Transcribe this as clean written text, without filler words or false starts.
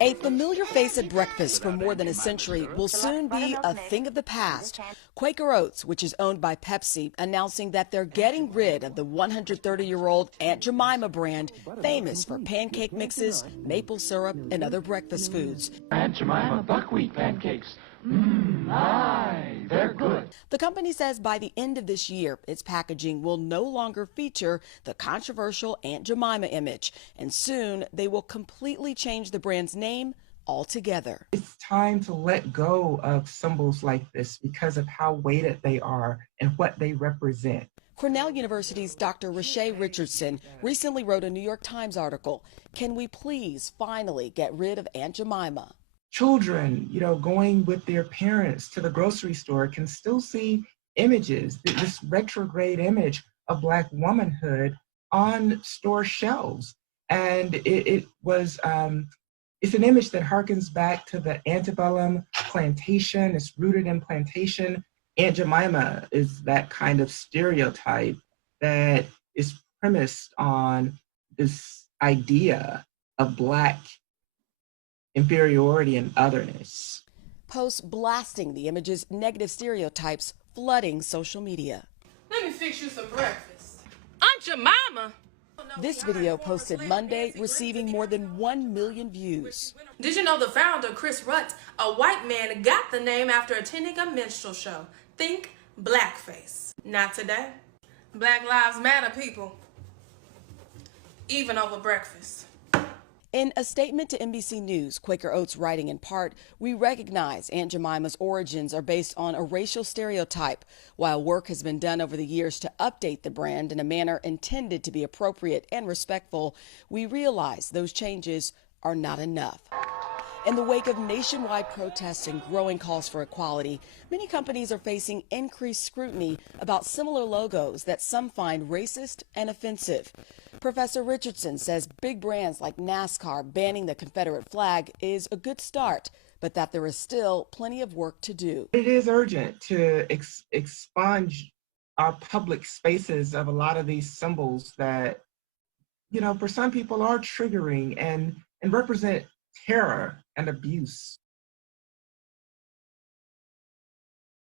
A familiar face at breakfast for more than a century will soon be a thing of the past. Quaker Oats, which is owned by Pepsi, announcing that they're getting rid of the 130-year-old Aunt Jemima brand, famous for pancake mixes, maple syrup, and other breakfast foods. Aunt Jemima buckwheat pancakes. They're good. The company says by the end of this year, its packaging will no longer feature the controversial Aunt Jemima image, and soon they will completely change the brand's name altogether. It's time to let go of symbols like this because of how weighted they are and what they represent. Cornell University's Dr. Rashay Richardson recently wrote a New York Times article, "Can we please finally get rid of Aunt Jemima?" Children, going with their parents to the grocery store can still see images, this retrograde image of Black womanhood on store shelves. And it's an image that harkens back to the antebellum plantation. It's rooted in plantation. Aunt Jemima is that kind of stereotype that is premised on this idea of Black inferiority and otherness. Posts blasting the image's negative stereotypes flooding social media. Let me fix you some breakfast. Aunt Jemima! This video posted Monday receiving more than 1 million views. Did you know the founder, Chris Rutt, a white man, got the name after attending a minstrel show? Think blackface. Not today. Black Lives Matter, people. Even over breakfast. In a statement to NBC News, Quaker Oats writing in part, "We recognize Aunt Jemima's origins are based on a racial stereotype. While work has been done over the years to update the brand in a manner intended to be appropriate and respectful, we realize those changes are not enough." In the wake of nationwide protests and growing calls for equality, many companies are facing increased scrutiny about similar logos that some find racist and offensive. Professor Richardson says big brands like NASCAR banning the Confederate flag is a good start, but that there is still plenty of work to do. It is urgent to expunge our public spaces of a lot of these symbols that, for some people are triggering and represent terror and abuse.